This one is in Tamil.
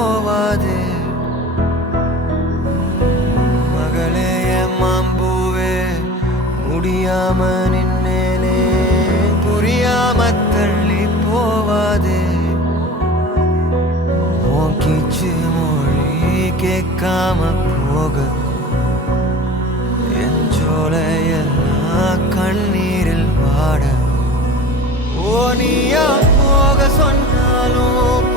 போவாது. மகளே என் மாம்பூவே முடியாம நின்னேனே புரியாம தள்ளி போவாது. உன் கீச்சு மொழி கேட்காம போக என் ஜோலையெல்லாம் கண்ணீரில் வாட. ஓ நீயா போக சொன்னாலும்